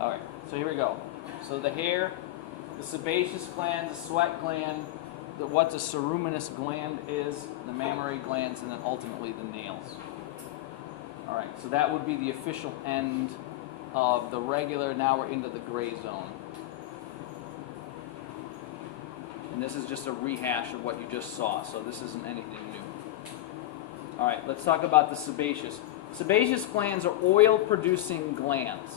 All right, so here we go. So the hair, the sebaceous gland, the sweat gland, what the ceruminous gland is, the mammary glands, and then ultimately the nails. All right, so that would be the official end of the regular. Now we're into the gray zone. And this is just a rehash of what you just saw, so this isn't anything new. All right, let's talk about the sebaceous. Sebaceous glands are oil-producing glands,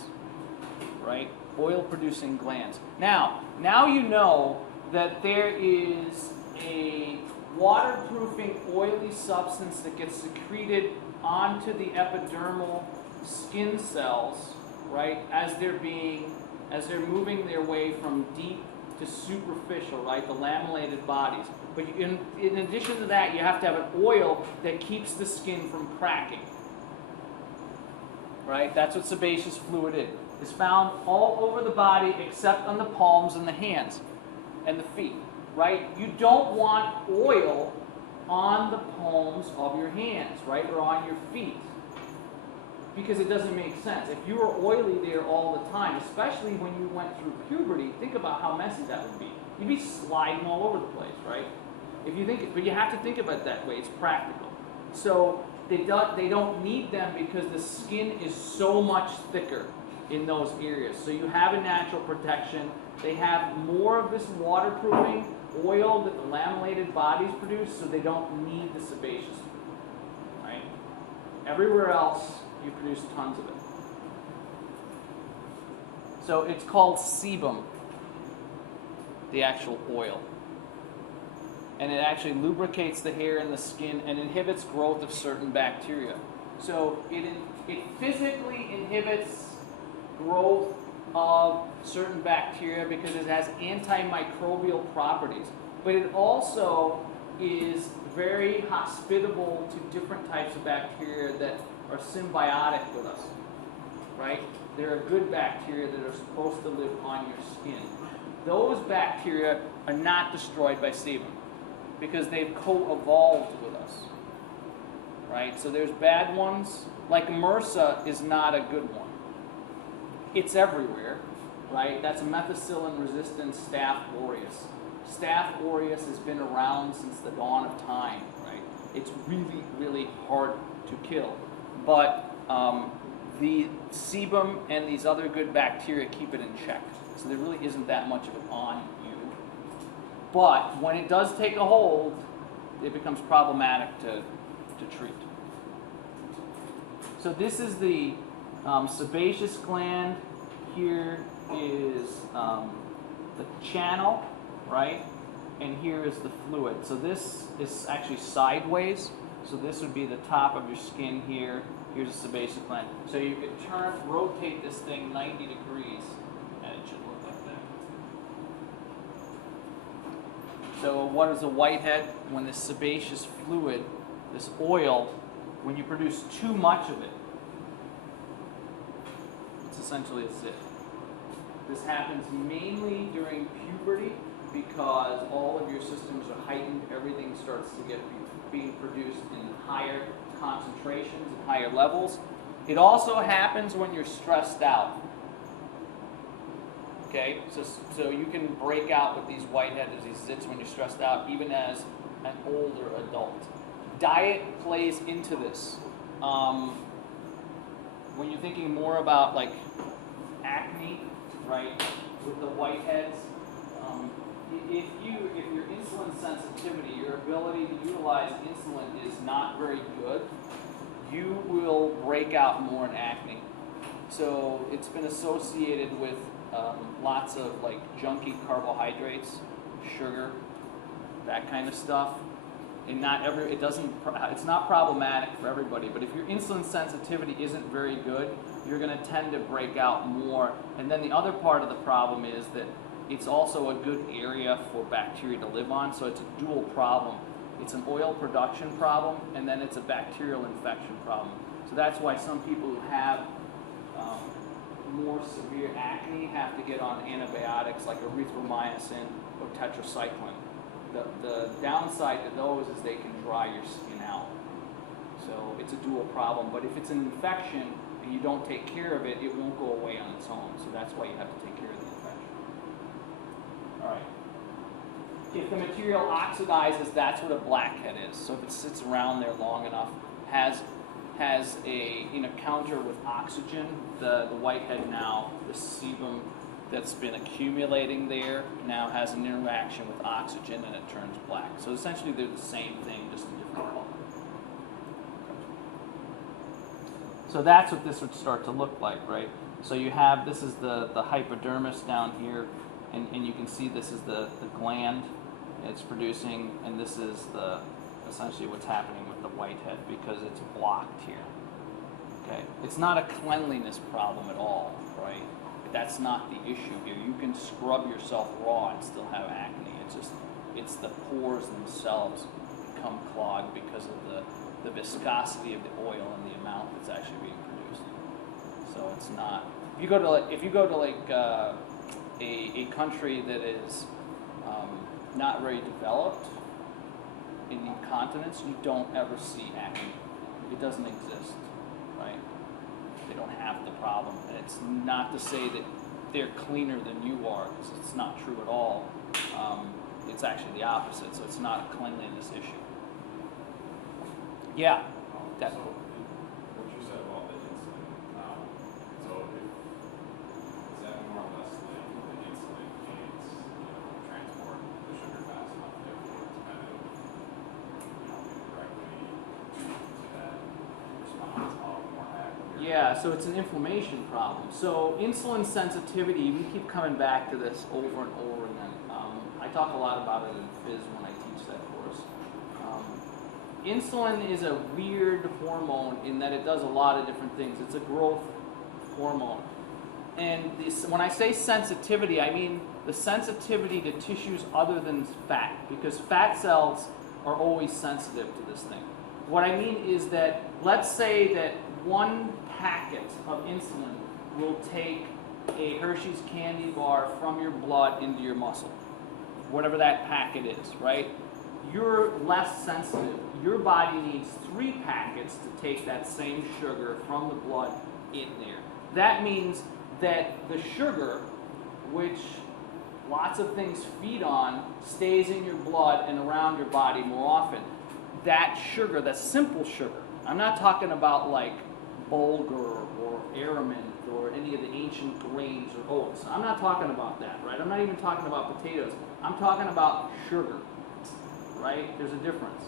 right? Oil-producing glands. Now you know that there is a waterproofing oily substance that gets secreted onto the epidermal skin cells, right, as they're moving their way from deep to superficial, right, the lamellated bodies. But in addition to that, you have to have an oil that keeps the skin from cracking, right? That's what sebaceous fluid is. It's found all over the body except on the palms and the hands and the feet, right? You don't want oil on the palms of your hands, right, or on your feet, because it doesn't make sense. If you were oily there all the time, especially when you went through puberty, think about how messy that would be. You'd be sliding all over the place, right? But you have to think about it that way. It's practical. So they don't need them because the skin is so much thicker in those areas. So you have a natural protection. They have more of this waterproofing oil that the lamellated bodies produce, so they don't need the sebaceous, right? Everywhere else, you produce tons of it. So it's called sebum, the actual oil. And it actually lubricates the hair and the skin and inhibits growth of certain bacteria. So it physically inhibits growth of certain bacteria because it has antimicrobial properties. But it also is very hospitable to different types of bacteria that are symbiotic with us, right? There are good bacteria that are supposed to live on your skin. Those bacteria are not destroyed by sebum because they've co-evolved with us, right? So there's bad ones, like MRSA is not a good one. It's everywhere, right? That's a methicillin-resistant Staph aureus. Staph aureus has been around since the dawn of time, right? It's really, really hard to kill. But the sebum and these other good bacteria keep it in check. So there really isn't that much of it on you. But when it does take a hold, it becomes problematic to treat. So this is the sebaceous gland. Here is the channel, right? And here is the fluid. So this is actually sideways. So this would be the top of your skin here. Here's a sebaceous gland. So you could rotate this thing 90 degrees, and it should look like that. So what is a whitehead? When this sebaceous fluid, this oil, when you produce too much of it, it's essentially a zit. This happens mainly during puberty because all of your systems are heightened. Everything starts to get being produced in higher concentrations and higher levels. It also happens when you're stressed out. Okay, so you can break out with these whiteheads, these zits when you're stressed out, even as an older adult. Diet plays into this. When you're thinking more about like acne, right, with the whiteheads, if your insulin sensitivity, your ability to utilize insulin is not very good, you will break out more in acne. So it's been associated with lots of like junky carbohydrates, sugar, that kind of stuff. And it's not problematic for everybody, but if your insulin sensitivity isn't very good, you're going to tend to break out more. And then the other part of the problem is that it's also a good area for bacteria to live on, so it's a dual problem. It's an oil production problem, and then it's a bacterial infection problem. So that's why some people who have more severe acne have to get on antibiotics like erythromycin or tetracycline. The downside to those is they can dry your skin out. So it's a dual problem. But if it's an infection, and you don't take care of it, it won't go away on its own. So that's why you have to take care of the infection. All right. If the material oxidizes, that's what a blackhead is. So if it sits around there long enough, has a encounter with oxygen, the whitehead now, the sebum that's been accumulating there now has an interaction with oxygen and it turns black. So essentially they're the same thing, just a different color. So that's what this would start to look like, right? So you have, this is the hypodermis down here, and you can see this is the gland it's producing, and this is essentially what's happening with the whitehead because it's blocked here. Okay, it's not a cleanliness problem at all, right? That's not the issue here. You can scrub yourself raw and still have acne. It's the pores themselves become clogged because of the viscosity of the oil and the amount that's actually being produced. So it's not. If you go to like a country that is not very developed in continents, you don't ever see acne. It doesn't exist, right? They don't have the problem. And it's not to say that they're cleaner than you are, because it's not true at all. It's actually the opposite, so it's not a cleanliness issue. Yeah. So what you said about the insulin, so is that more or less like the insulin can't transport the sugar fast enough, therefore it's kind of directly to that response of more acne? Yeah, so it's an inflammation problem. So insulin sensitivity, we keep coming back to this over and over again. I talk a lot about it in phys when I teach that course. Insulin is a weird hormone in that it does a lot of different things. It's a growth hormone. And when I say sensitivity, I mean the sensitivity to tissues other than fat, because fat cells are always sensitive to this thing. What I mean is that, let's say that one packet of insulin will take a Hershey's candy bar from your blood into your muscle, whatever that packet is, right? You're less sensitive. Your body needs 3 packets to take that same sugar from the blood in there. That means that the sugar, which lots of things feed on, stays in your blood and around your body more often. That sugar, that simple sugar, I'm not talking about like bulgur or aramint or any of the ancient grains or oats. I'm not talking about that, right? I'm not even talking about potatoes. I'm talking about sugar, right? There's a difference.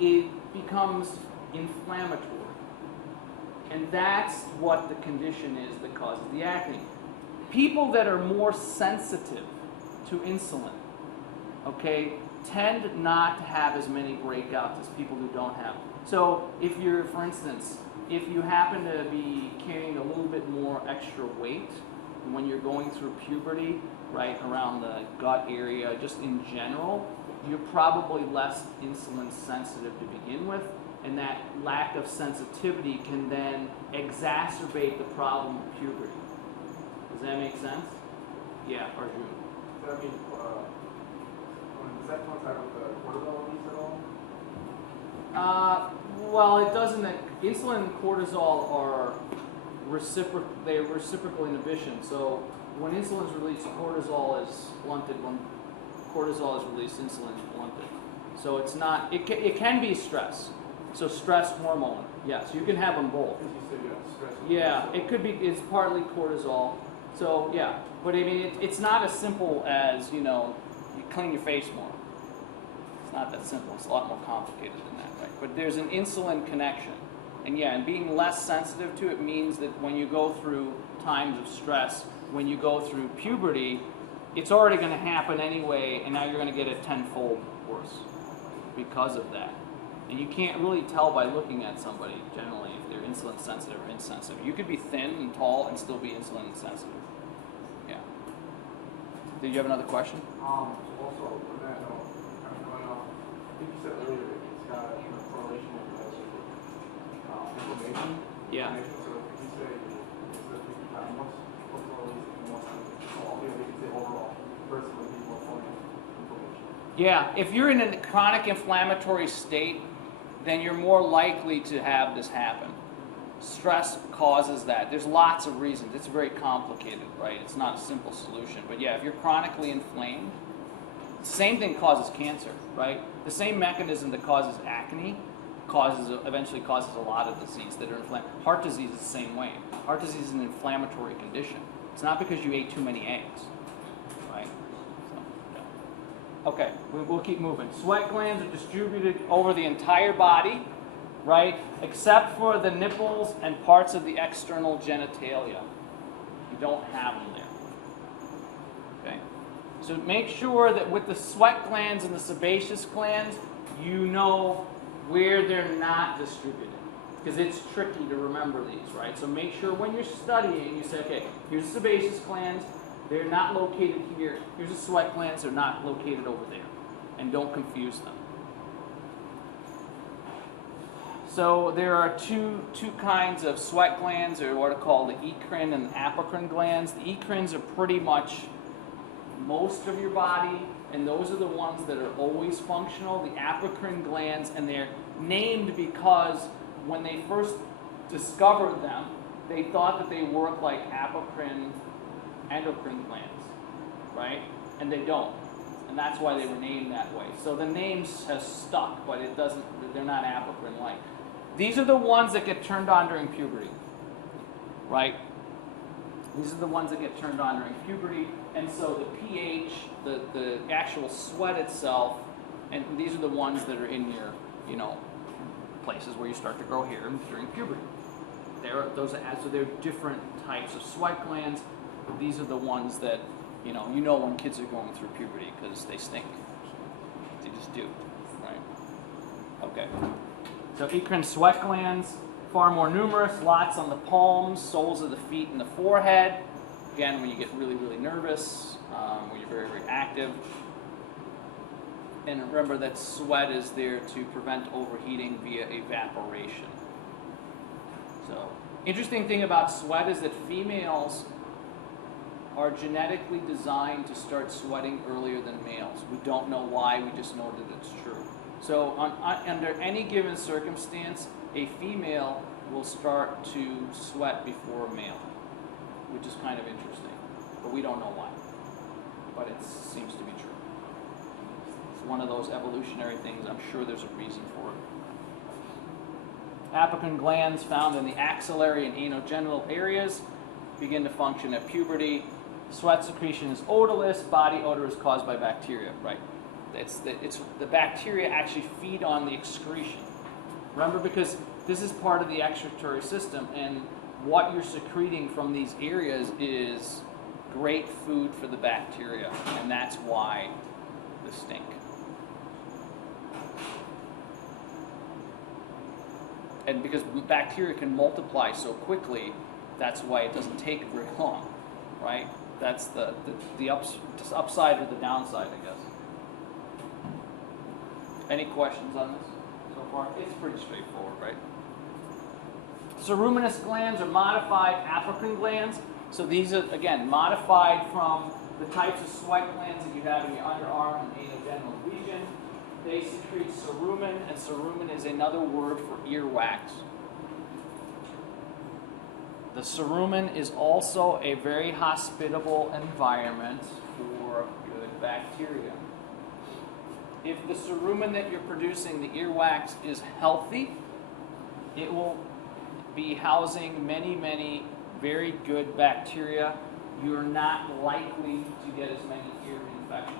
It becomes inflammatory. And that's what the condition is that causes the acne. People that are more sensitive to insulin, okay, tend not to have as many breakouts as people who don't have. So if you're, for instance, if you happen to be carrying a little bit more extra weight when you're going through puberty, right, around the gut area, just in general, you're probably less insulin sensitive to begin with, and that lack of sensitivity can then exacerbate the problem of puberty. Does that make sense? Yeah, Arjun. Does that mean, does that coincide with the cortisol release at all? Well, it doesn't. Insulin and cortisol are reciprocal inhibition. So when insulin is released, cortisol is blunted. When cortisol is released, insulin is blunted. So it's not. It can be stress. So stress hormone. Yes, you can have them both. Because you said you have stress. Yeah, it could be. It's partly cortisol. So yeah, but I mean, it's not as simple as you clean your face more. It's not that simple. It's a lot more complicated than that, right? But there's an insulin connection, and yeah, and being less sensitive to it means that when you go through times of stress, when you go through puberty, it's already going to happen anyway, and now you're going to get it tenfold worse because of that. And you can't really tell by looking at somebody generally if they're insulin sensitive or insensitive. You could be thin and tall and still be insulin insensitive. Yeah. Did you have another question? Also, on that note, kind of going off, I think you said earlier that it's got a correlation with inflammation. Yeah. So if you say it's the 50 times, what's the correlation more sensitive? So we can say overall, versus when people are forming inflammation. Yeah, if you're in a chronic inflammatory state, then you're more likely to have this happen. Stress causes that. There's lots of reasons. It's very complicated, right? It's not a simple solution. But yeah, if you're chronically inflamed, the same thing causes cancer, right? The same mechanism that causes acne eventually causes a lot of disease that are inflamed. Heart disease is the same way. Heart disease is an inflammatory condition. It's not because you ate too many eggs, right? So, yeah. Okay, we'll keep moving. Sweat glands are distributed over the entire body, right? Except for the nipples and parts of the external genitalia. You don't have them there. Okay? So make sure that with the sweat glands and the sebaceous glands, you know where they're not distributed. Because it's tricky to remember these, right? So make sure when you're studying, you say, okay, here's the sebaceous glands, they're not located here. Here's the sweat glands, they're not located over there. And don't confuse them. So there are two kinds of sweat glands, or what are called the eccrine and the apocrine glands. The ecrines are pretty much most of your body, and those are the ones that are always functional. The apocrine glands, and they're named because when they first discovered them, they thought that they work like apocrine endocrine glands, right? And they don't. And that's why they were named that way. So the name has stuck, but it doesn't, they're not apocrine-like. These are the ones that get turned on during puberty, right? These are the ones that get turned on during puberty. And so the pH, the actual sweat itself, and these are the ones that are in your, places where you start to grow hair during puberty. So they're different types of sweat glands. These are the ones that, you know when kids are going through puberty because they stink. They just do, right? Okay. So eccrine sweat glands, far more numerous, lots on the palms, soles of the feet, and the forehead. Again, when you get really, really nervous, when you're very, very active. And remember that sweat is there to prevent overheating via evaporation. So, interesting thing about sweat is that females are genetically designed to start sweating earlier than males. We don't know why, we just know that it's true. So under any given circumstance, a female will start to sweat before a male, which is kind of interesting, but we don't know why. But it seems to be true. It's one of those evolutionary things. I'm sure there's a reason for it. Apocrine glands found in the axillary and anogenital areas begin to function at puberty. Sweat secretion is odorless. Body odor is caused by bacteria, right? It's the bacteria actually feed on the excretion. Remember, because this is part of the excretory system, and what you're secreting from these areas is great food for the bacteria, and that's why the stink. And because bacteria can multiply so quickly, that's why it doesn't take very long, right? That's the upside or the downside, I guess. Any questions on this so far? It's pretty straightforward, right? Ceruminous glands are modified apocrine glands. So these are, again, modified from the types of sweat glands that you have in your underarm and anogenital region. They secrete cerumen, and cerumen is another word for earwax. The cerumen is also a very hospitable environment for good bacteria. If the cerumen that you're producing, the earwax, is healthy, it will be housing many, many very good bacteria. You're not likely to get as many ear infections.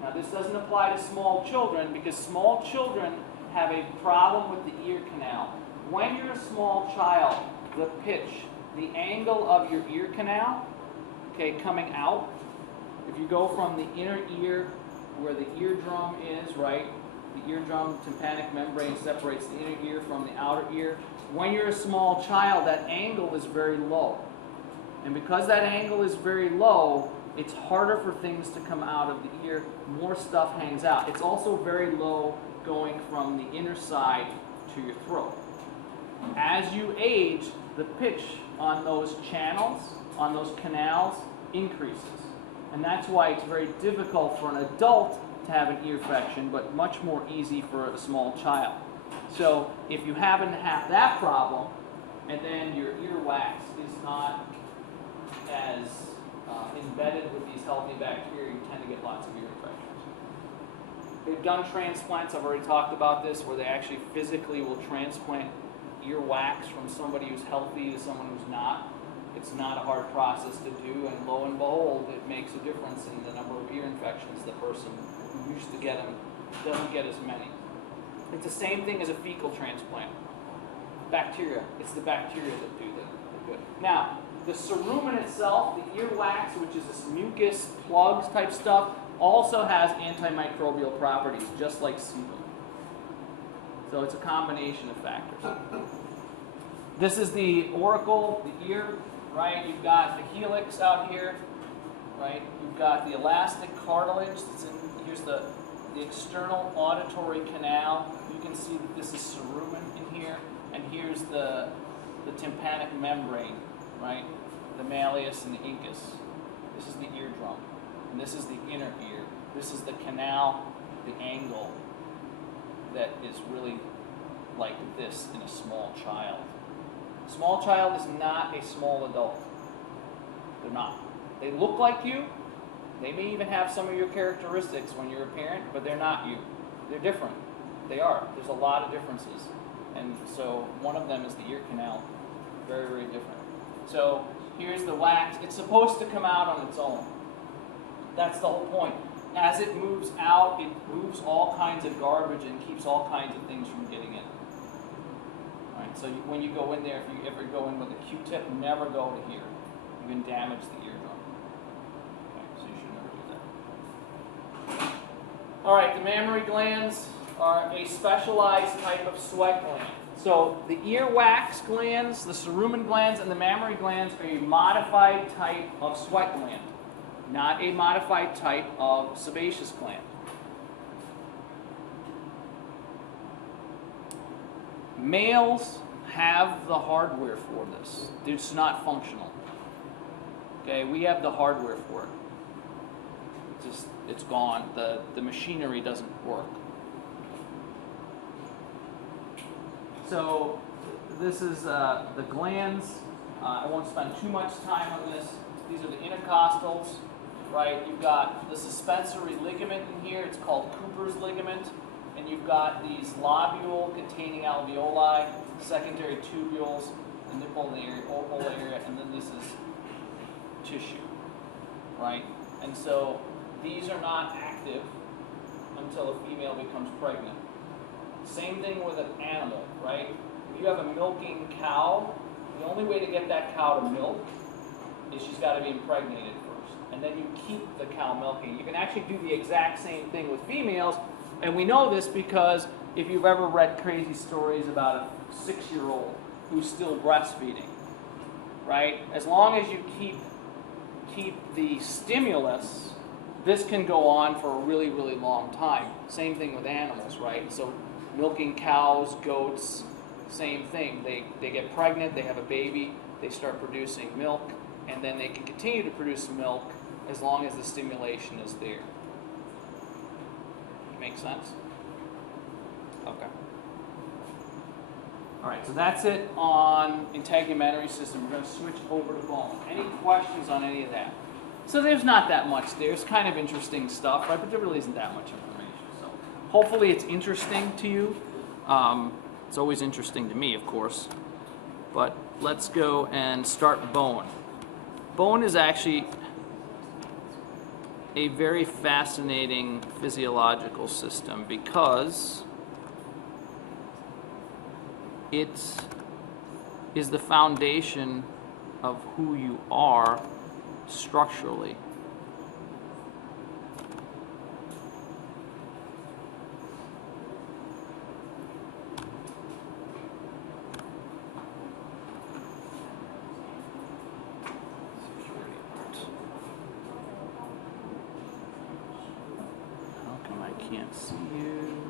Now, this doesn't apply to small children because small children have a problem with the ear canal. When you're a small child, the pitch, the angle of your ear canal, coming out, if you go from the inner ear where the eardrum is, right? The eardrum tympanic membrane separates the inner ear from the outer ear. When you're a small child, that angle is very low. And because that angle is very low, it's harder for things to come out of the ear. More stuff hangs out. It's also very low going from the inner side to your throat. As you age, the pitch on those channels, on those canals, increases. And that's why it's very difficult for an adult to have an ear infection, but much more easy for a small child. So if you happen to have that problem, And then your earwax is not as embedded with these healthy bacteria. You tend to get lots of ear infections. They've done transplants, I've already talked about this, where they actually physically will transplant earwax from somebody who's healthy to someone who's not. It's not a hard process to do, and lo and behold, it makes a difference in the number of ear infections the person who used to get them doesn't get as many. It's the same thing as a fecal transplant. Bacteria. It's the bacteria that do the good. Now, the cerumen itself, the earwax, which is this mucus plugs type stuff, also has antimicrobial properties, just like sebum. So it's a combination of factors. This is the auricle, the ear, right? You've got the helix out here, right? You've got the elastic cartilage. Here's the external auditory canal. You can see that this is cerumen in here. And here's the tympanic membrane, right? The malleus and the incus. This is the eardrum. And this is the inner ear. This is the canal, the angle that is really like this in a small child. A small child is not a small adult. They're not. They look like you. They may even have some of your characteristics when you're a parent, but they're not you. They're different. They are. There's a lot of differences. And so one of them is the ear canal. Very, very different. So here's the wax. It's supposed to come out on its own. That's the whole point. As it moves out, it moves all kinds of garbage and keeps all kinds of things from getting in. All right, so when you go in there, if you ever go in with a Q-tip, never go to here. You can damage the eardrum. Okay, so you should never do that. All right, the mammary glands are a specialized type of sweat gland. So the earwax glands, the cerumen glands, and the mammary glands are a modified type of sweat gland, not a modified type of sebaceous gland. Males have the hardware for this. It's not functional. Okay, we have the hardware for it. It's gone. The machinery doesn't work. So this is the glands. I won't spend too much time on this. These are the intercostals, right? You've got the suspensory ligament in here. It's called Cooper's ligament. And you've got these lobule-containing alveoli, secondary tubules, the nipple area, oval area, and then this is tissue, right? And so these are not active until a female becomes pregnant. Same thing with an animal, right? If you have a milking cow, the only way to get that cow to milk is she's got to be impregnated first. And then you keep the cow milking. You can actually do the exact same thing with females. And we know this because if you've ever read crazy stories about a 6-year-old who's still breastfeeding, right? As long as you keep the stimulus, this can go on for a really, really long time. Same thing with animals, right? So milking cows, goats, same thing. They get pregnant, they have a baby, they start producing milk, and then they can continue to produce milk as long as the stimulation is there. Make sense? Okay. All right, so that's it on integumentary system. We're going to switch over to bone. Any questions on any of that? So there's not that much there. It's kind of interesting stuff, right? But there really isn't that much information. So hopefully it's interesting to you. It's always interesting to me, of course. But let's go and start bone. Bone is actually a very fascinating physiological system because it is the foundation of who you are structurally. How come I can't see you?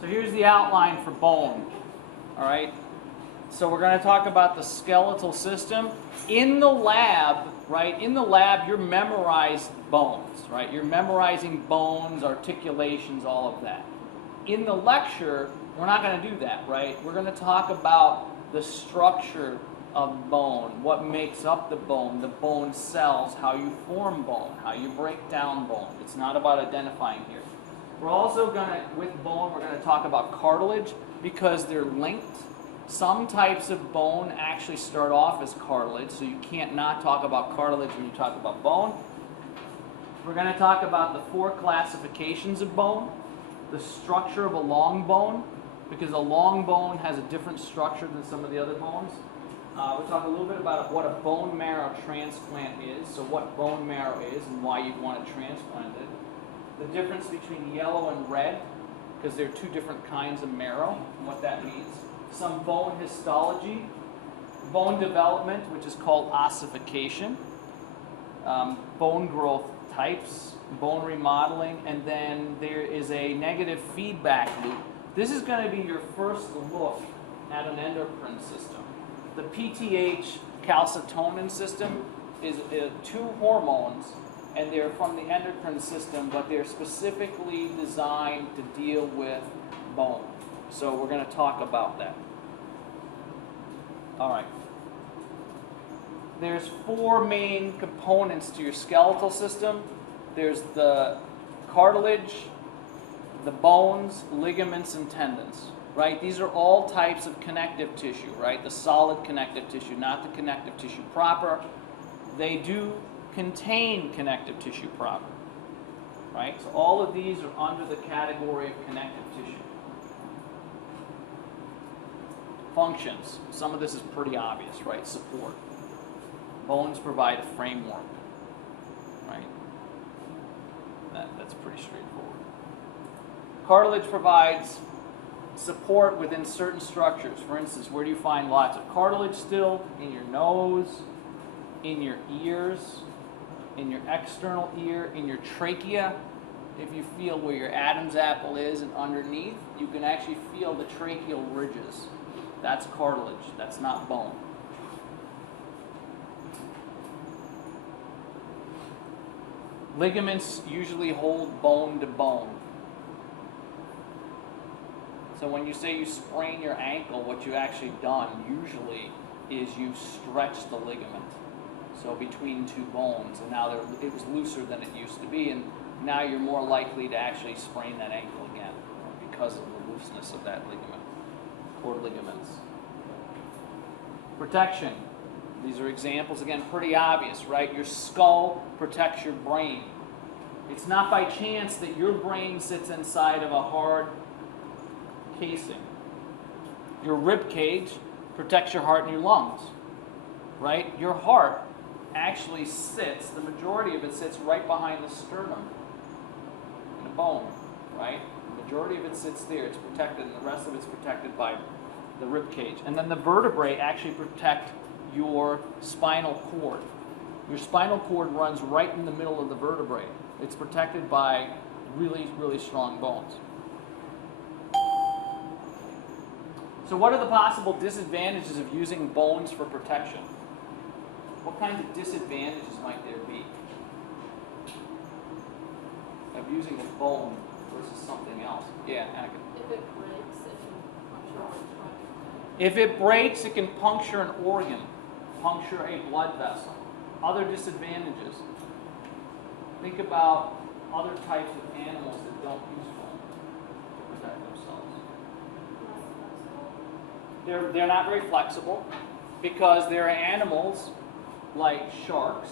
So here's the outline for bone. All right. So we're going to talk about the skeletal system. In the lab, right? In the lab, you're memorizing bones, right? You're memorizing bones, articulations, all of that. In the lecture, we're not going to do that, right? We're going to talk about the structure of bone, what makes up the bone cells, how you form bone, how you break down bone. It's not about identifying here. We're also going to, with bone, we're going to talk about cartilage because they're linked. Some types of bone actually start off as cartilage, so you can't not talk about cartilage when you talk about bone. We're going to talk about the 4 classifications of bone, the structure of a long bone, because a long bone has a different structure than some of the other bones. We'll talk a little bit about what a bone marrow transplant is, so what bone marrow is and why you want to transplant it. The difference between yellow and red, because they're 2 different kinds of marrow, and what that means. Some bone histology, bone development, which is called ossification, bone growth types, bone remodeling, and then there is a negative feedback loop. This is going to be your first look at an endocrine system. The PTH calcitonin system is 2 hormones, and they're from the endocrine system, but they're specifically designed to deal with bone. So we're going to talk about that. All right. There's 4 main components to your skeletal system. There's the cartilage, the bones, ligaments, and tendons. Right? These are all types of connective tissue, right? The solid connective tissue, not the connective tissue proper. They do contain connective tissue proper. Right? So all of these are under the category of connective tissue. Functions. Some of this is pretty obvious, right? Support. Bones provide a framework, right? That's pretty straightforward. Cartilage provides support within certain structures. For instance, where do you find lots of cartilage still? In your nose, in your ears, in your external ear, in your trachea. If you feel where your Adam's apple is and underneath, you can actually feel the tracheal ridges. That's cartilage. That's not bone. Ligaments usually hold bone to bone. So when you say you sprain your ankle, what you've actually done usually is you stretch the ligament. So between 2 bones, and now it was looser than it used to be, and now you're more likely to actually sprain that ankle again because of the looseness of that ligament or ligaments. Protection. These are examples, again, pretty obvious, right? Your skull protects your brain. It's not by chance that your brain sits inside of a hard casing. Your rib cage protects your heart and your lungs, right? Your heart actually sits, the majority of it sits right behind the sternum in a bone, right? The majority of it sits there, it's protected, and the rest of it's protected by the rib cage. And then the vertebrae actually protect your spinal cord. Your spinal cord runs right in the middle of the vertebrae. It's protected by really, really strong bones. So what are the possible disadvantages of using bones for protection? What kinds of disadvantages might there be of using a bone versus something else? Yeah, Annika. If it breaks, If it breaks, it it can puncture an organ. can puncture an organ, puncture a blood vessel. Other disadvantages. Think about other types of animals that don't use bone to protect themselves. They're not very flexible because there are animals like sharks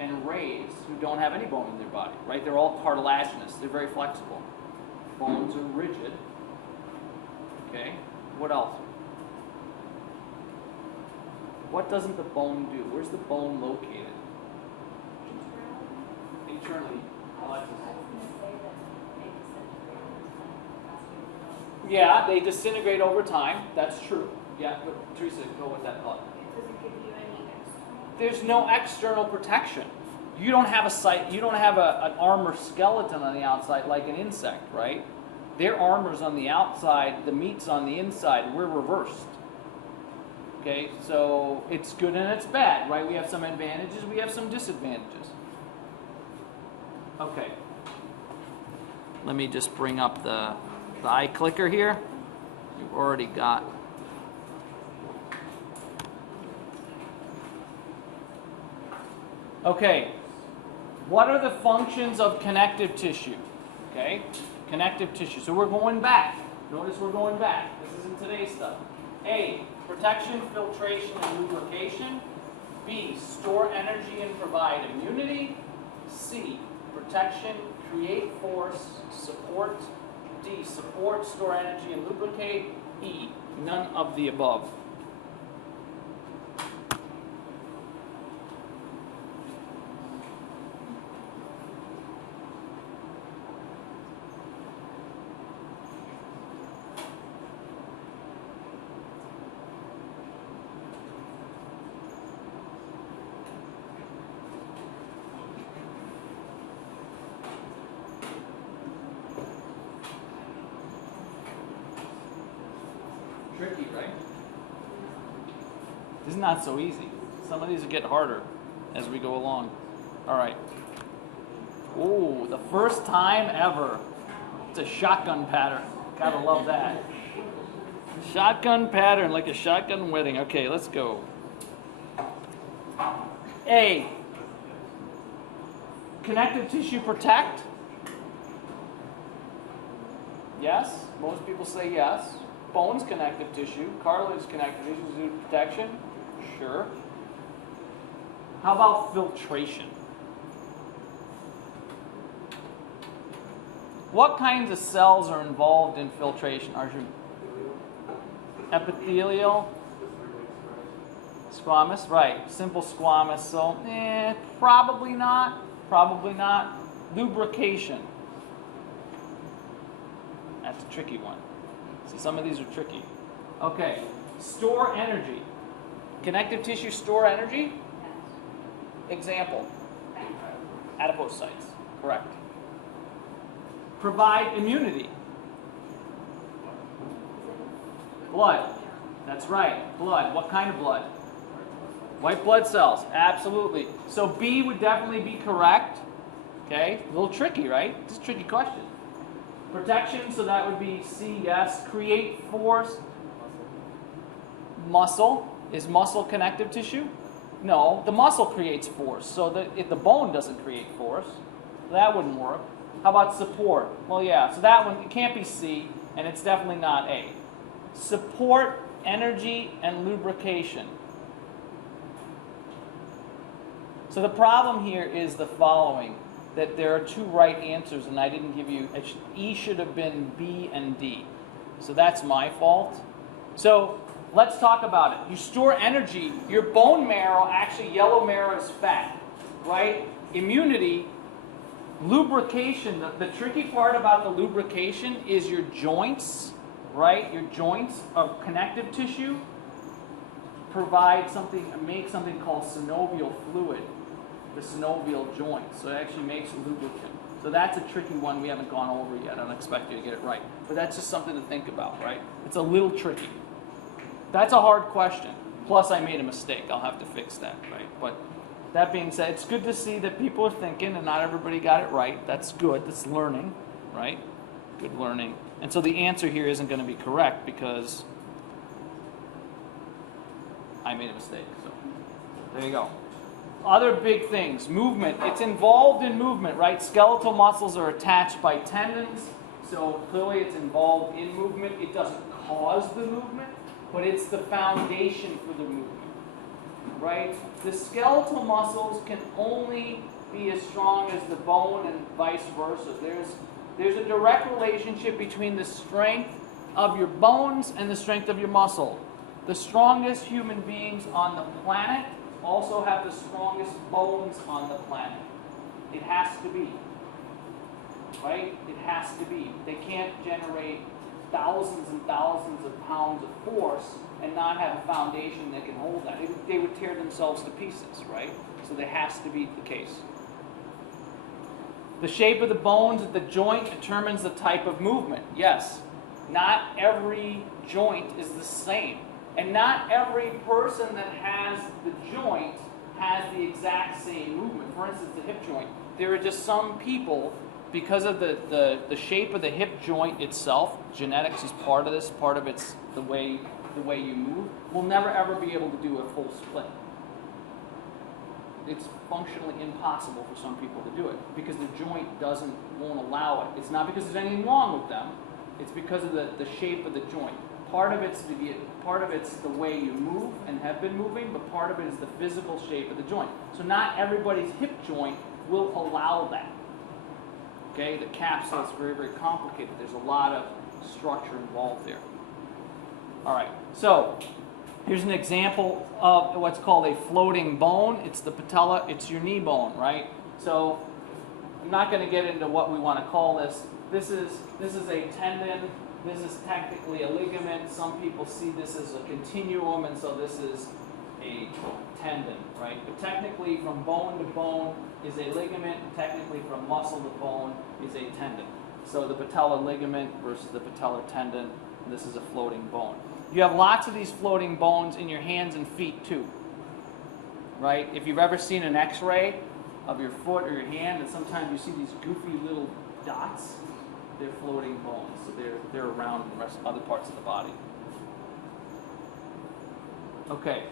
and rays who don't have any bone in their body, right? They're all cartilaginous. They're very flexible. Bones are rigid. Okay, what else? What doesn't the bone do? Where's the bone located? Internally. Alexis. Yeah, they disintegrate over time. That's true. Yeah, but Teresa, go with that thought. It doesn't give you any external. There's no external protection. You don't have an armor skeleton on the outside like an insect, right? Their armor's on the outside, the meat's on the inside. We're reversed. Okay, so it's good and it's bad, right? We have some advantages, we have some disadvantages. Okay. Let me just bring up the eye clicker here. You've already got. Okay. What are the functions of connective tissue? Okay, connective tissue. So we're going back. Notice we're going back. This isn't today's stuff. A, protection, filtration, and lubrication. B, store energy and provide immunity. C, protection, create force, support. D, support, store energy, and lubricate. E, none of the above. Tricky, right? This is not so easy. Some of these will get harder as we go along. All right. Ooh, the first time ever. It's a shotgun pattern. Gotta love that. Shotgun pattern, like a shotgun wedding. Okay, let's go. A. Connective tissue protect? Yes. Most people say yes. Bone's connective tissue. Cartilage connective tissue due to protection? Sure. How about filtration? What kinds of cells are involved in filtration, Arjun? Epithelial? Squamous? Right. Simple squamous. So, probably not. Probably not. Lubrication. That's a tricky one. See, some of these are tricky. Okay. Store energy. Connective tissue store energy? Example. Adipocytes. Correct. Provide immunity. Blood. That's right. Blood. What kind of blood? White blood cells. Absolutely. So B would definitely be correct. Okay. A little tricky, right? It's a tricky question. Protection, so that would be C, yes. Create force. Muscle. Is muscle connective tissue? No, the muscle creates force. So if the bone doesn't create force, that wouldn't work. How about support? Well, yeah, so that one, it can't be C, and it's definitely not A. Support, energy, and lubrication. So the problem here is the following, that there are two right answers, and I didn't give you, E should have been B and D. So that's my fault. So let's talk about it. You store energy. Your bone marrow, actually yellow marrow is fat, right? Immunity, lubrication. The tricky part about the lubrication is your joints, right? Your joints of connective tissue provide something, make something called synovial fluid, the synovial joint. So it actually makes lubricant. So that's a tricky one we haven't gone over yet. I don't expect you to get it right. But that's just something to think about, right? It's a little tricky. That's a hard question. Plus, I made a mistake. I'll have to fix that, right? But that being said, it's good to see that people are thinking and not everybody got it right. That's good. That's learning, right? Good learning. And so the answer here isn't going to be correct because I made a mistake. So there you go. Other big things. Movement. It's involved in movement, right? Skeletal muscles are attached by tendons. So clearly it's involved in movement. It doesn't cause the movement, but it's the foundation for the movement, right? The skeletal muscles can only be as strong as the bone and vice versa. There's a direct relationship between the strength of your bones and the strength of your muscle. The strongest human beings on the planet also have the strongest bones on the planet. It has to be, right? It has to be. They can't generate thousands and thousands of pounds of force and not have a foundation that can hold that. They would tear themselves to pieces, right? So that has to be the case. The shape of the bones at the joint determines the type of movement. Yes, not every joint is the same. And not every person that has the joint has the exact same movement. For instance, the hip joint. There are just some people, because of the shape of the hip joint itself, genetics is part of this, part of it's the way you move, will never ever be able to do a full split. It's functionally impossible for some people to do it because the joint won't allow it. It's not because there's anything wrong with them. It's because of the shape of the joint. Part of it's the way you move and have been moving, but part of it is the physical shape of the joint. So not everybody's hip joint will allow that. Okay, the capsule is very, very complicated. There's a lot of structure involved there. All right, so here's an example of what's called a floating bone. It's the patella, it's your knee bone, right? So I'm not going to get into what we want to call this. This is a tendon. This is technically a ligament. Some people see this as a continuum, and so this is a tendon, right? But technically, from bone to bone is a ligament. Technically, from muscle to bone is a tendon. So the patellar ligament versus the patellar tendon. This is a floating bone. You have lots of these floating bones in your hands and feet too, right? If you've ever seen an X-ray of your foot or your hand, and sometimes you see these goofy little dots, they're floating bones. So they're around in the rest of other parts of the body. Okay,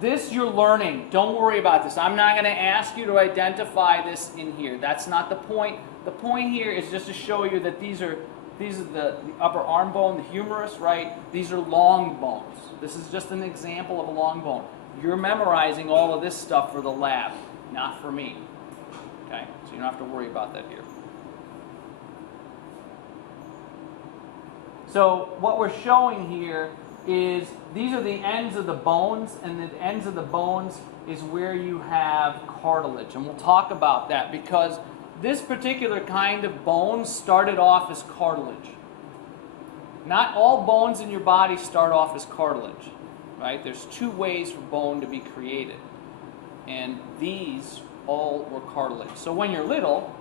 this you're learning. Don't worry about this. I'm not going to ask you to identify this in here. That's not the point. The point here is just to show you that these are the upper arm bone, the humerus, right? These are long bones. This is just an example of a long bone. You're memorizing all of this stuff for the lab, not for me. Okay? So you don't have to worry about that here. So what we're showing here is these are the ends of the bones, and the ends of the bones is where you have cartilage. And we'll talk about that because this particular kind of bone started off as cartilage. Not all bones in your body start off as cartilage, right? There's two ways for bone to be created. And these all were cartilage. So when you're little,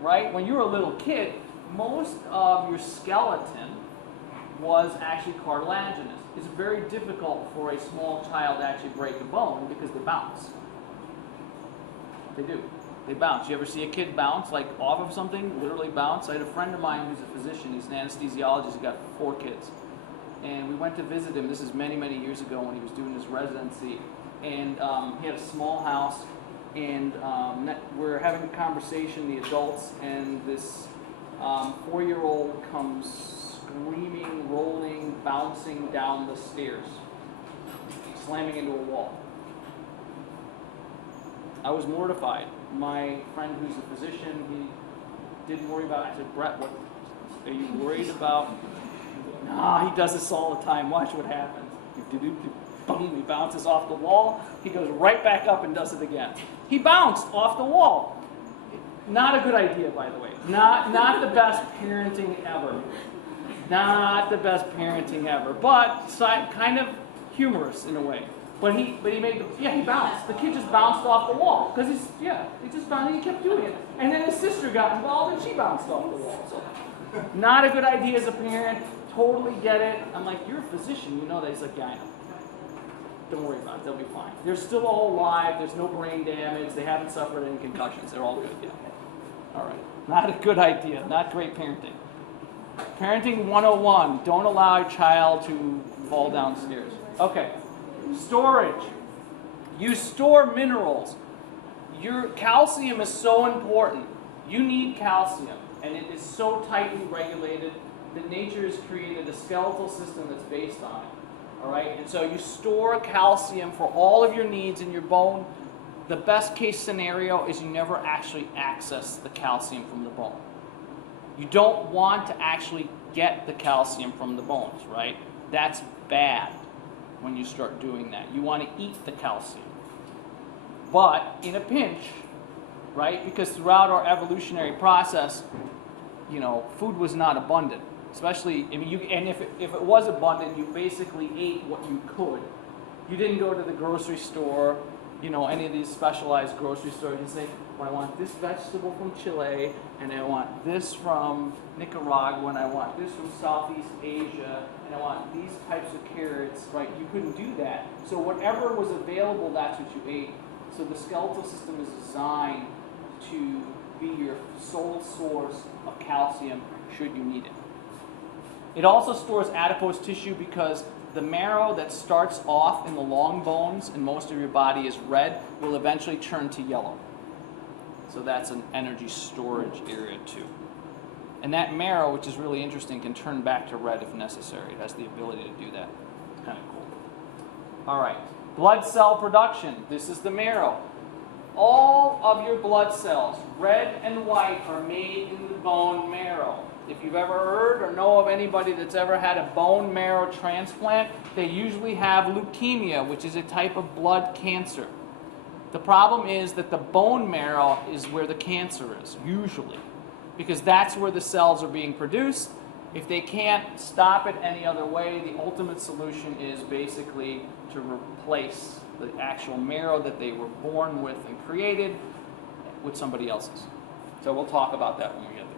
right, when you were a little kid, most of your skeleton was actually cartilaginous. It's very difficult for a small child to actually break a bone because they bounce. They do. They bounce. You ever see a kid bounce, like off of something, literally bounce? I had a friend of mine who's a physician. He's an anesthesiologist. He's got 4 kids. And we went to visit him. This is many, many years ago when he was doing his residency. And he had a small house. And we're having a conversation, the adults, and this 4-year-old comes screaming, rolling, bouncing down the stairs, slamming into a wall. I was mortified. My friend who's a physician, he didn't worry about it. I said, Brett, what are you worried about? Nah, he does this all the time. Watch what happens. He bounces off the wall. He goes right back up and does it again. He bounced off the wall. Not a good idea, by the way. Not the best parenting ever. Not the best parenting ever. But kind of humorous in a way. But he bounced. The kid just bounced off the wall because he just bounced. And he kept doing it. And then his sister got involved and she bounced off the wall. So, not a good idea as a parent. Totally get it. I'm like, you're a physician, you know that. He's like, yeah, I know. Don't worry about it. They'll be fine. They're still all alive. There's no brain damage. They haven't suffered any concussions. They're all good. Yeah. All right. Not a good idea. Not great parenting. Parenting 101. Don't allow a child to fall downstairs. Okay. Storage. You store minerals. Your calcium is so important. You need calcium, and it is so tightly regulated that nature has created a skeletal system that's based on it. All right, and so you store calcium for all of your needs in your bone. The best case scenario is you never actually access the calcium from the bone. You don't want to actually get the calcium from the bones, right? That's bad when you start doing that. You want to eat the calcium. But in a pinch, right? Because throughout our evolutionary process, food was not abundant. Especially, if it was abundant, you basically ate what you could. You didn't go to the grocery store any of these specialized grocery stores, you say, well, I want this vegetable from Chile, and I want this from Nicaragua, and I want this from Southeast Asia, and I want these types of carrots, right? You couldn't do that. So whatever was available, that's what you ate. So the skeletal system is designed to be your sole source of calcium should you need it. It also stores adipose tissue because the marrow that starts off in the long bones in most of your body is red will eventually turn to yellow. So that's an energy storage area too. And that marrow, which is really interesting, can turn back to red if necessary. It has the ability to do that. It's kind of cool. All right, blood cell production. This is the marrow. All of your blood cells, red and white, are made in the bone marrow. If you've ever heard or know of anybody that's ever had a bone marrow transplant, they usually have leukemia, which is a type of blood cancer. The problem is that the bone marrow is where the cancer is, usually, because that's where the cells are being produced. If they can't stop it any other way, the ultimate solution is basically to replace the actual marrow that they were born with and created with somebody else's. So we'll talk about that when we get there.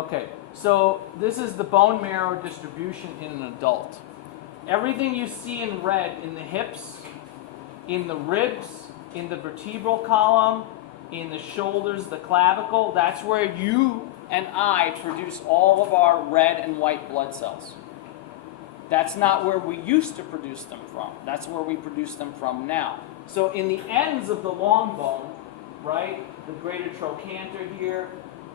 Okay, so this is the bone marrow distribution in an adult. Everything you see in red in the hips, in the ribs, in the vertebral column, in the shoulders, the clavicle, that's where you and I produce all of our red and white blood cells. That's not where we used to produce them from. That's where we produce them from now. So in the ends of the long bone, right, the greater trochanter here,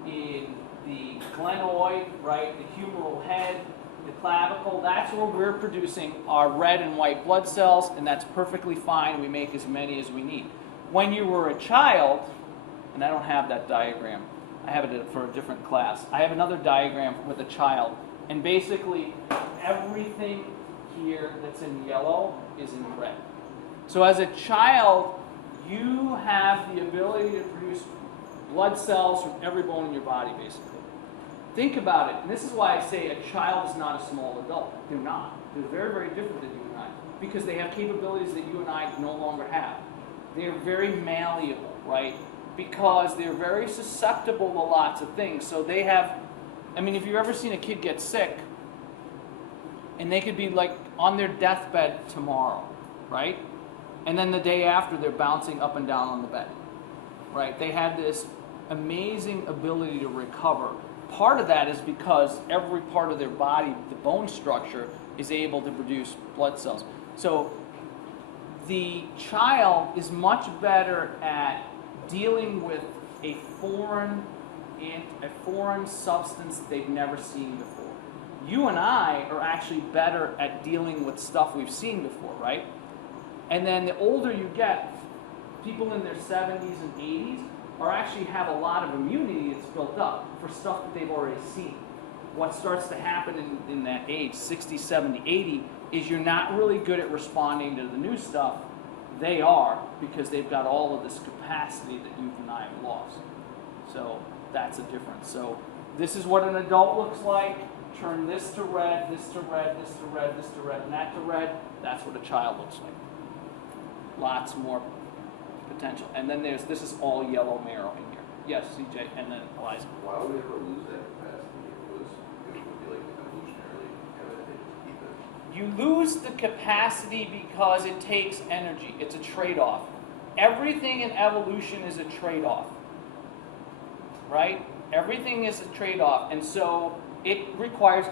in the glenoid, right, the humeral head, the clavicle, that's where we're producing our red and white blood cells, and that's perfectly fine. We make as many as we need. When you were a child, and I don't have that diagram, I have it for a different class. I have another diagram with a child, and basically everything here that's in yellow is in red. So as a child, you have the ability to produce blood cells from every bone in your body, basically. Think about it, and this is why I say a child is not a small adult. They're not. They're very, very different than you and I, because they have capabilities that you and I no longer have. They're very malleable, right? Because they're very susceptible to lots of things. So they have, if you've ever seen a kid get sick, and they could be like on their deathbed tomorrow, right? And then the day after, they're bouncing up and down on the bed, right? They have this amazing ability to recover. Part of that is because every part of their body, the bone structure, is able to produce blood cells. So the child is much better at dealing with a foreign substance that they've never seen before. You and I are actually better at dealing with stuff we've seen before, right? And then the older you get, people in their 70s and 80s actually have a lot of immunity that's built up for stuff that they've already seen. What starts to happen in that age, 60, 70, 80, is you're not really good at responding to the new stuff. They are, because they've got all of this capacity that you and I have lost. So that's a difference. So this is what an adult looks like. Turn this to red, this to red, this to red, this to red, and that to red. That's what a child looks like. Lots more potential. And then this is all yellow marrow in here. Yes, CJ, and then Eliza. Why would we ever lose that capacity? It would be like evolutionarily evident to keep it. You lose the capacity because it takes energy. It's a trade-off. Everything in evolution is a trade-off. Right? Everything is a trade-off. And so it requires,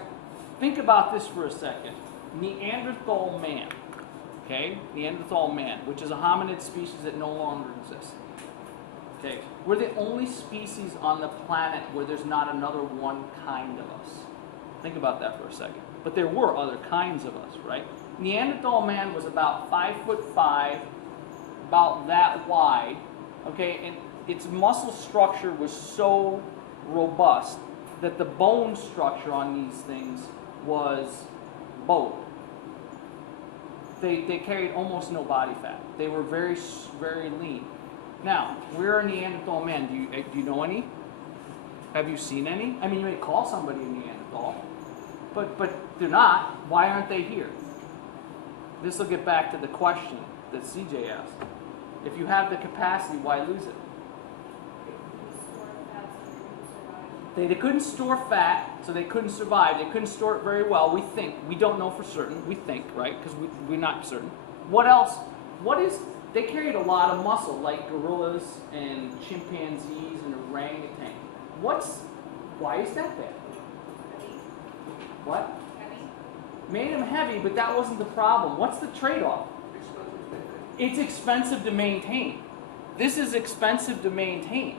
think about this for a second. Neanderthal man. Okay? Neanderthal man, which is a hominid species that no longer exists. Okay? We're the only species on the planet where there's not another one kind of us. Think about that for a second. But there were other kinds of us, right? Neanderthal man was about 5'5", about that wide, okay? And its muscle structure was so robust that the bone structure on these things was bone. They carried almost no body fat. They were very, very lean. Now, where are Neanderthal men? Do you know any? Have you seen any? I mean, you may call somebody a Neanderthal, but they're not. Why aren't they here? this will get back to the question that CJ asked. If you have the capacity, why lose it? They couldn't store fat, so they couldn't survive. They couldn't store it very well. We think. We don't know for certain. We think, right? Because we're not certain. What else? They carried a lot of muscle, like gorillas and chimpanzees and orangutan. Why is that bad? What? Made them heavy, but that wasn't the problem. What's the trade-off? It's expensive to maintain. This is expensive to maintain.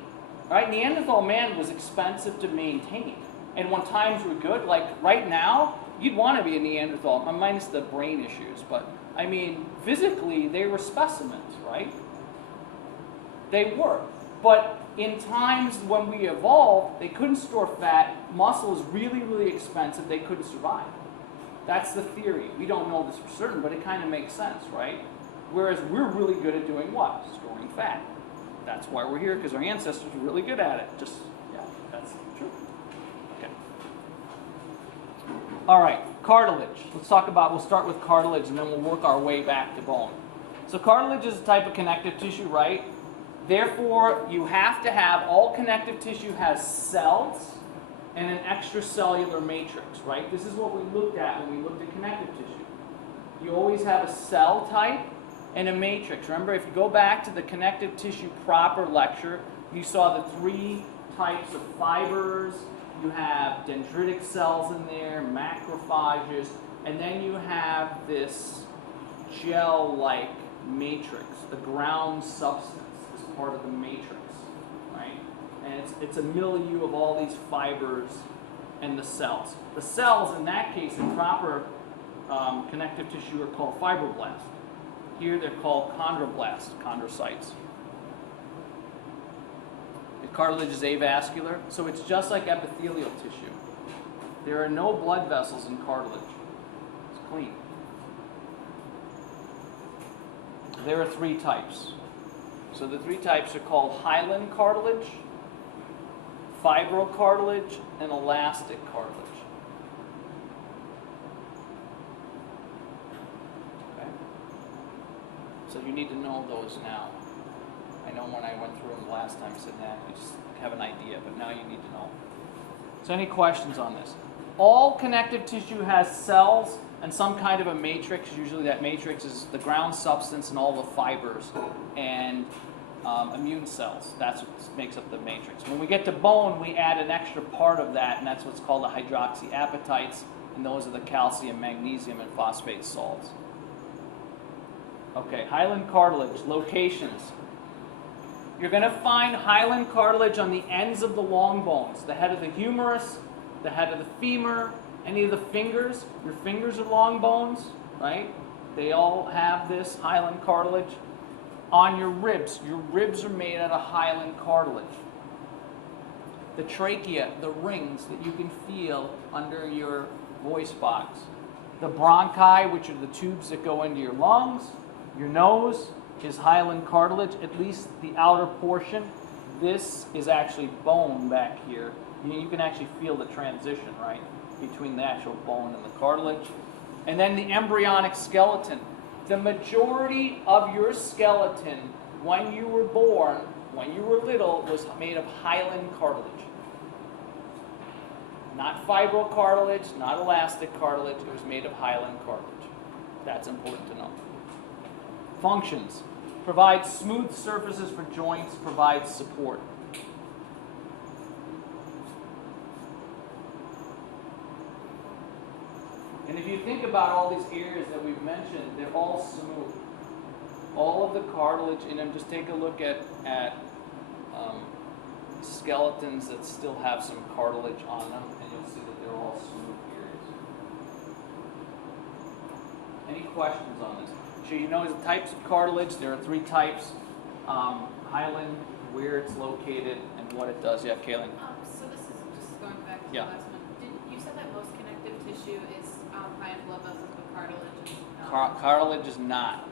Right? Neanderthal man was expensive to maintain. And when times were good, like right now, you'd want to be a Neanderthal, minus the brain issues. But, I mean, physically, they were specimens, right? They were. But in times when we evolved, they couldn't store fat. Muscle is really, really expensive. They couldn't survive. That's the theory. We don't know this for certain, but it kind of makes sense, right? Whereas we're really good at doing what? Storing fat. That's why we're here, because our ancestors were really good at it. Yeah, that's true. Okay. All right, cartilage. We'll start with cartilage, and then we'll work our way back to bone. So cartilage is a type of connective tissue, right? Therefore, you have to have, all connective tissue has cells and an extracellular matrix, right? This is what we looked at when we looked at connective tissue. You always have a cell type and a matrix. Remember, if you go back to the connective tissue proper lecture, you saw the 3 types of fibers. You have dendritic cells in there, macrophages, and then you have this gel-like matrix. The ground substance is part of the matrix, right? And it's a milieu of all these fibers and the cells. The cells, in that case, in proper connective tissue, are called fibroblasts. Here they're called chondroblasts, chondrocytes. The cartilage is avascular, so it's just like epithelial tissue. There are no blood vessels in cartilage. It's clean. There are 3 types. So the 3 types are called hyaline cartilage, fibrocartilage, and elastic cartilage. Okay? So you need to know those now. I know when I went through them the last time, I said, nah, you just have an idea, but now you need to know. So any questions on this? All connective tissue has cells and some kind of a matrix. Usually that matrix is the ground substance and all the fibers and immune cells. That's what makes up the matrix. When we get to bone, we add an extra part of that, and that's what's called the hydroxyapatites, and those are the calcium, magnesium, and phosphate salts. Okay, hyaline cartilage, locations. You're going to find hyaline cartilage on the ends of the long bones, the head of the humerus, the head of the femur, any of the fingers. Your fingers are long bones, right? They all have this hyaline cartilage. On your ribs are made out of hyaline cartilage. The trachea, the rings that you can feel under your voice box. The bronchi, which are the tubes that go into your lungs. Your nose is hyaline cartilage, at least the outer portion. This is actually bone back here. You can actually feel the transition, right, between the actual bone and the cartilage. And then the embryonic skeleton. The majority of your skeleton, when you were born, when you were little, was made of hyaline cartilage. Not fibrocartilage, not elastic cartilage. It was made of hyaline cartilage. That's important to know. Functions. Provides smooth surfaces for joints, provides support. And if you think about all these areas that we've mentioned, they're all smooth. All of the cartilage in them, just take a look at skeletons that still have some cartilage on them, and you'll see that they're all smooth areas. Any questions on this? So you know the types of cartilage. There are 3 types. Hyaline, where it's located, and what it does. Yeah, Kaylin. So this is just going back to Yeah. the last one. You said that most connective tissue is high in blood vessels, but cartilage is Cartilage is not.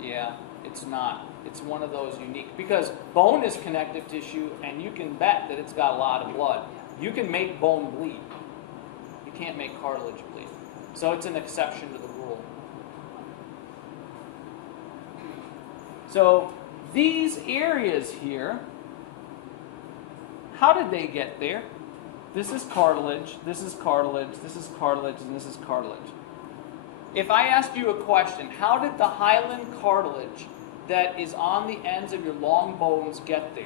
Yeah, it's not. It's one of those unique, because bone is connective tissue, and you can bet that it's got a lot of blood. You can make bone bleed. You can't make cartilage bleed. So it's an exception to the rule. So these areas here, how did they get there? This is cartilage, this is cartilage, this is cartilage, and this is cartilage. If I asked you a question, how did the hyaline cartilage that is on the ends of your long bones get there?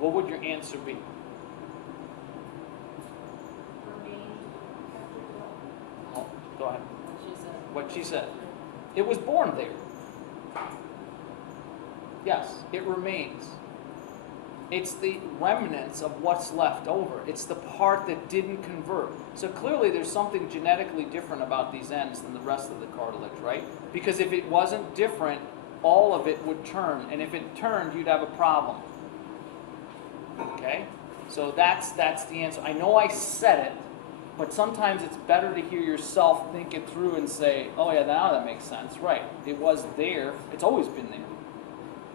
What would your answer be? Oh, go ahead. What she said. It was born there. Yes, it remains. It's the remnants of what's left over. It's the part that didn't convert. So clearly there's something genetically different about these ends than the rest of the cartilage, right? Because if it wasn't different, all of it would turn. And if it turned, you'd have a problem. Okay? So that's the answer. I know I said it, but sometimes it's better to hear yourself think it through and say, oh yeah, now that makes sense. Right. It was there. It's always been there.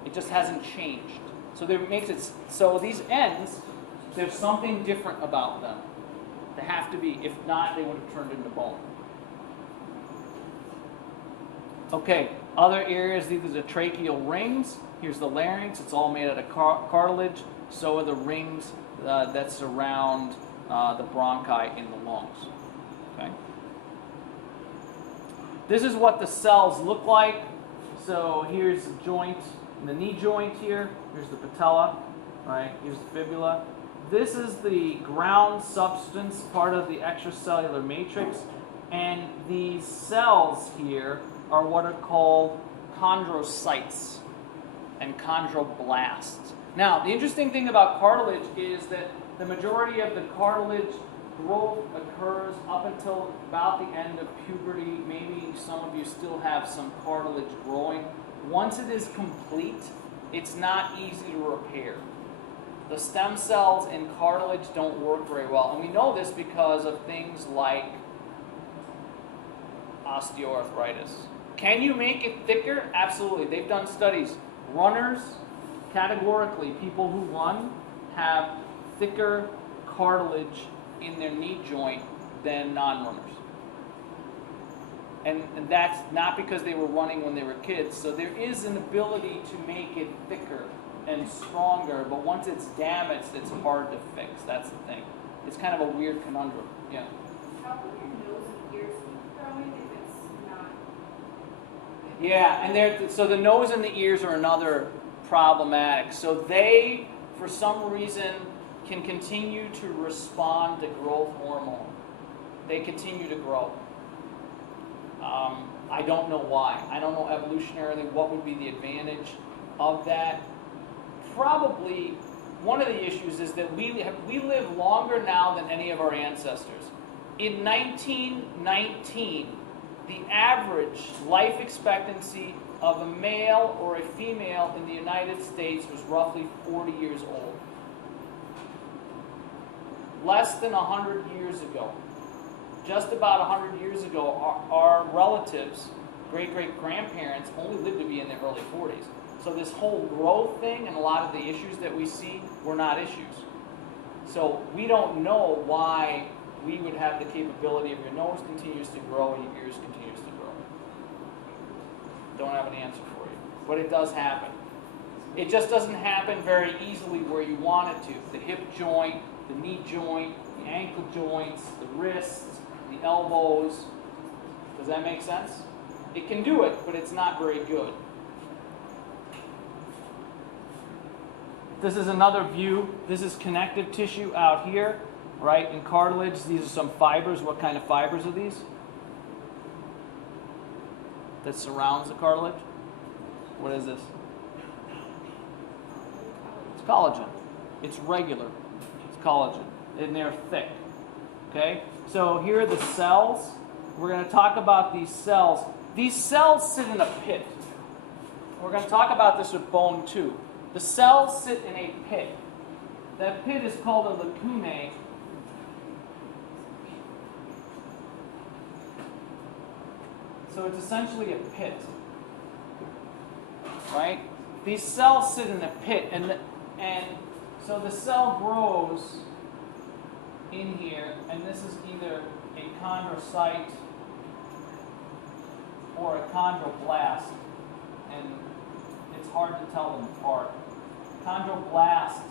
It just hasn't changed. So there makes it so these ends, there's something different about them. They have to be. If not, they would have turned into bone. Okay, other areas, these are the tracheal rings. Here's the larynx. It's all made out of cartilage. So are the rings that surround the bronchi in the lungs. Okay. This is what the cells look like. So here's the joint, the knee joint here. Here's the patella, right? Here's the fibula. This is the ground substance, part of the extracellular matrix. And these cells here are what are called chondrocytes and chondroblasts. Now, the interesting thing about cartilage is that the majority of the cartilage growth occurs up until about the end of puberty. Maybe some of you still have some cartilage growing. Once it is complete, it's not easy to repair. The stem cells in cartilage don't work very well. And we know this because of things like osteoarthritis. Can you make it thicker? Absolutely. They've done studies. Runners, categorically, people who run have thicker cartilage in their knee joint than non-runners. And that's not because they were running when they were kids. So there is an ability to make it thicker and stronger, but once it's damaged, it's hard to fix. That's the thing. It's kind of a weird conundrum. Yeah. How come your nose and ears keep growing if it's not? Yeah, and so the nose and the ears are another problematic. So they, for some reason, can continue to respond to growth hormone. They continue to grow. I don't know why. I don't know evolutionarily what would be the advantage of that. Probably one of the issues is that we live longer now than any of our ancestors. In 1919, the average life expectancy of a male or a female in the United States was roughly 40 years old. Less than 100 years ago, just about 100 years ago, our relatives, great-great-grandparents, only lived to be in their early 40s. So this whole growth thing and a lot of the issues that we see were not issues. So we don't know why we would have the capability of your nose continues to grow and your ears continues to grow. Don't have an answer for you. But it does happen. It just doesn't happen very easily where you want it to. The hip joint, the knee joint, the ankle joints, the wrists, the elbows. Does that make sense? It can do it, but it's not very good. This is another view. This is connective tissue out here, right? In cartilage, these are some fibers. What kind of fibers are these? That surrounds the cartilage? What is this? It's collagen. It's regular. It's collagen. And they're thick. Okay? So here are the cells. We're going to talk about these cells. These cells sit in a pit. We're going to talk about this with bone too. The cells sit in a pit. That pit is called a lacunae. So it's essentially a pit. Right? These cells sit in a pit, and so the cell grows in here, and this is either a chondrocyte or a chondroblast, and it's hard to tell them apart. Chondroblast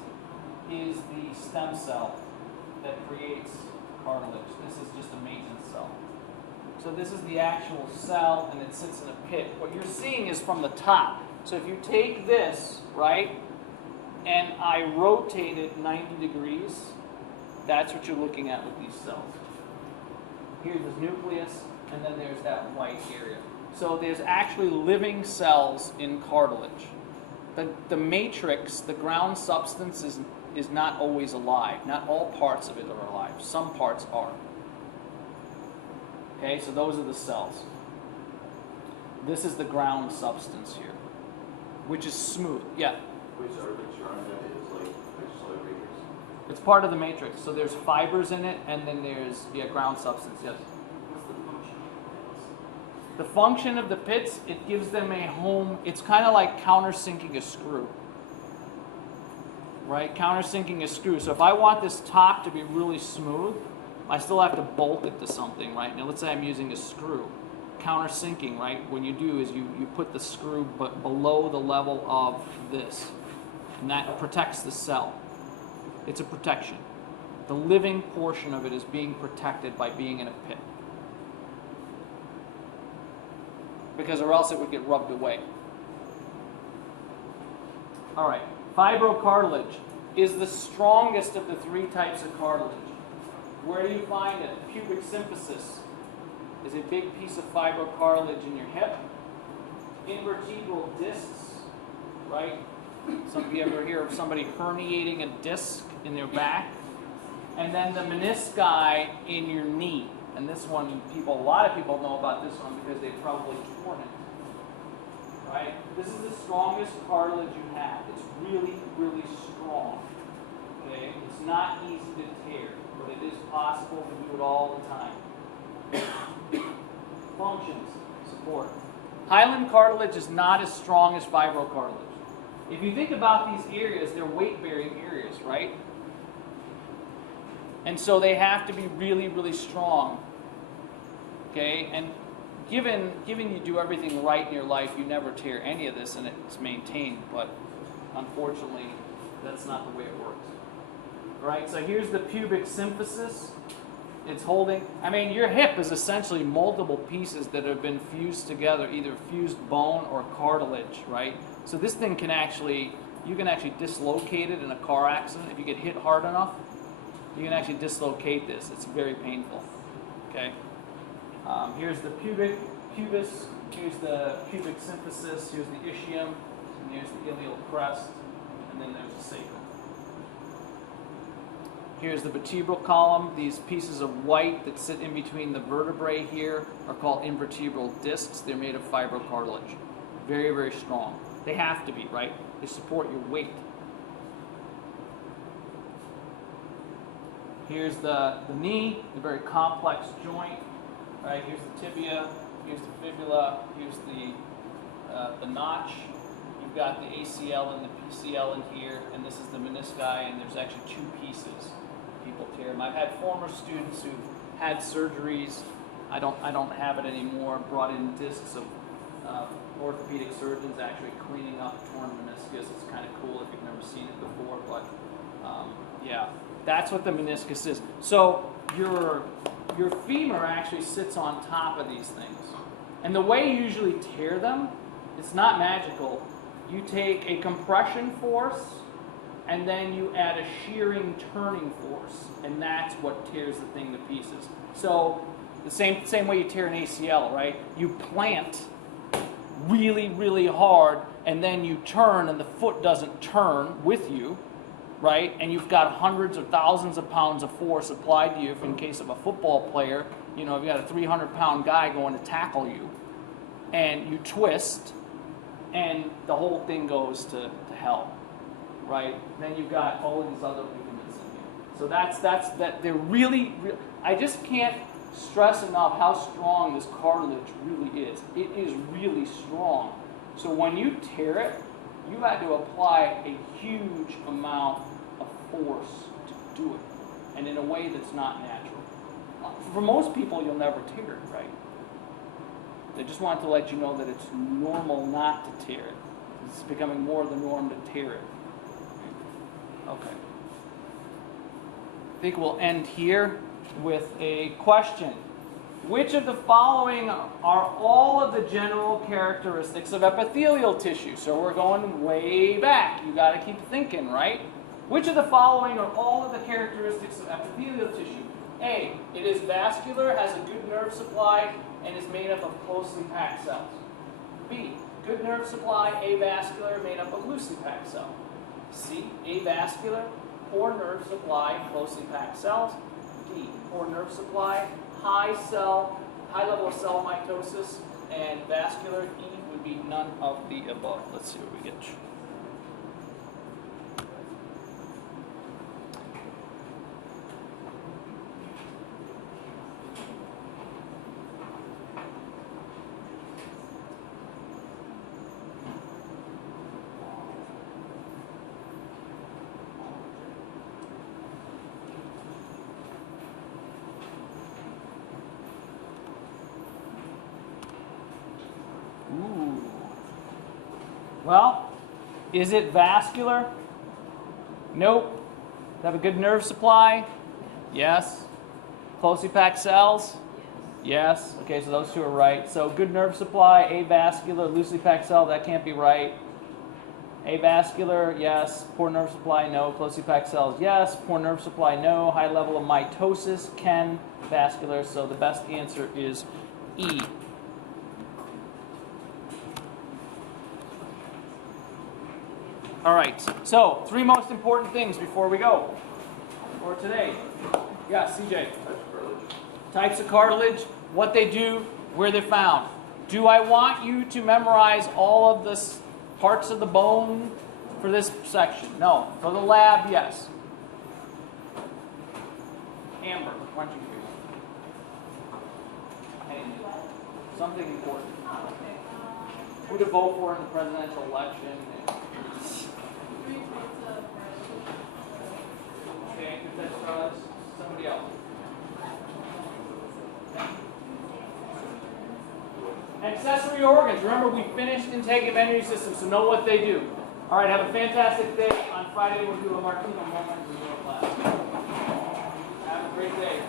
is the stem cell that creates cartilage. This is just a maintenance cell. So this is the actual cell, and it sits in a pit. What you're seeing is from the top. So if you take this, right, and I rotate it 90 degrees, that's what you're looking at with these cells. Here's the nucleus, and then there's that white area. So there's actually living cells in cartilage. The matrix, the ground substance, is not always alive. Not all parts of it are alive. Some parts are. Okay, so those are the cells. This is the ground substance here, which is smooth. Yeah, Which architecture on that is like extracellular matrix. it's part of the matrix. So there's fibers in it, and then there's ground substance. Yes. What's the function of this? The function of the pits, it gives them a home. It's kind of like countersinking a screw. Right? Countersinking a screw. So if I want this top to be really smooth, I still have to bolt it to something, right? Now let's say I'm using a screw. Countersinking, right? What you do is you put the screw below the level of this. And that protects the cell. It's a protection. The living portion of it is being protected by being in a pit. Because or else it would get rubbed away. All right. Fibrocartilage is the strongest of the three types of cartilage. Where do you find it? Pubic symphysis is a big piece of fibrocartilage in your hip. Invertebral discs, right? Some of you ever hear of somebody herniating a disc in their back? And then the menisci in your knee. And this one, a lot of people know about this one because they've probably torn it. Right? This is the strongest cartilage you have. It's really, really strong. Okay? It's not easy to tear, but it is possible to do it all the time. Functions, support. Hyaline cartilage is not as strong as fibrocartilage. If you think about these areas, they're weight-bearing areas, right? And so they have to be really, really strong. Okay? And given you do everything right in your life, you never tear any of this and it's maintained, but unfortunately, that's not the way it works. All right, so here's the pubic symphysis. It's holding, your hip is essentially multiple pieces that have been fused together, either fused bone or cartilage, right? So this thing you can actually dislocate it in a car accident. If you get hit hard enough, you can actually dislocate this. It's very painful, okay? Here's the pubis, here's the pubic symphysis, here's the ischium, and here's the iliac crest, and then there's the sacrum. Here's the vertebral column. These pieces of white that sit in between the vertebrae here are called invertebral discs. They're made of fibrocartilage. Very, very strong. They have to be, right? They support your weight. Here's the knee, a very complex joint. Right? Here's the tibia, here's the fibula, here's the notch. You've got the ACL and the PCL in here, and this is the menisci, and there's actually two pieces. People tear them. I've had former students who've had surgeries. I don't have it anymore. Brought in discs of orthopedic surgeons actually cleaning up torn meniscus. It's kind of cool if you've never seen it before, but yeah, that's what the meniscus is. So your femur actually sits on top of these things, and the way you usually tear them, it's not magical. You take a compression force, and then you add a shearing turning force, and that's what tears the thing to pieces. So the same way you tear an ACL, right? You plant really, really hard, and then you turn, and the foot doesn't turn with you, right? And you've got hundreds or thousands of pounds of force applied to you. If in case of a football player, if you got a 300-pound guy going to tackle you, and you twist, and the whole thing goes to hell. Right? Then you've got all of these other ligaments in here. So that's they're really, I just can't stress enough how strong this cartilage really is. It is really strong. So when you tear it, you had to apply a huge amount of force to do it, and in a way that's not natural. For most people, you'll never tear it, right? They just want to let you know that it's normal not to tear it. It's becoming more the norm to tear it. Okay. I think we'll end here with a question. Which of the following are all of the general characteristics of epithelial tissue? So we're going way back. You got to keep thinking, right? Which of the following are all of the characteristics of epithelial tissue? A, it is vascular, has a good nerve supply, and is made up of closely packed cells. B, good nerve supply, avascular, made up of loosely packed cells. C, avascular, poor nerve supply, closely packed cells. D, poor nerve supply, high level of cell mitosis, and vascular. E would be none of the above. Let's see what we get. Ooh. Well, is it vascular? Nope. Have a good nerve supply? Yes. Closely packed cells? Yes. Okay, so those two are right. So good nerve supply, avascular, loosely packed cell, that can't be right. Avascular, yes. Poor nerve supply, no. Closely packed cells, yes. Poor nerve supply, no. High level of mitosis, can. Vascular, so the best answer is E. All right, so 3 most important things before we go for today. Yeah, CJ. Types of cartilage, what they do, where they're found. Do I want you to memorize all of the parts of the bone for this section? No. For the lab, yes. Amber, why don't you do hey, something important. Who to vote for in the presidential election. Okay, that's somebody else. Accessory organs. Remember, we finished integumentary system, so know what they do. All right, have a fantastic day. On Friday, we'll do a Martino moment in your class. Have a great day.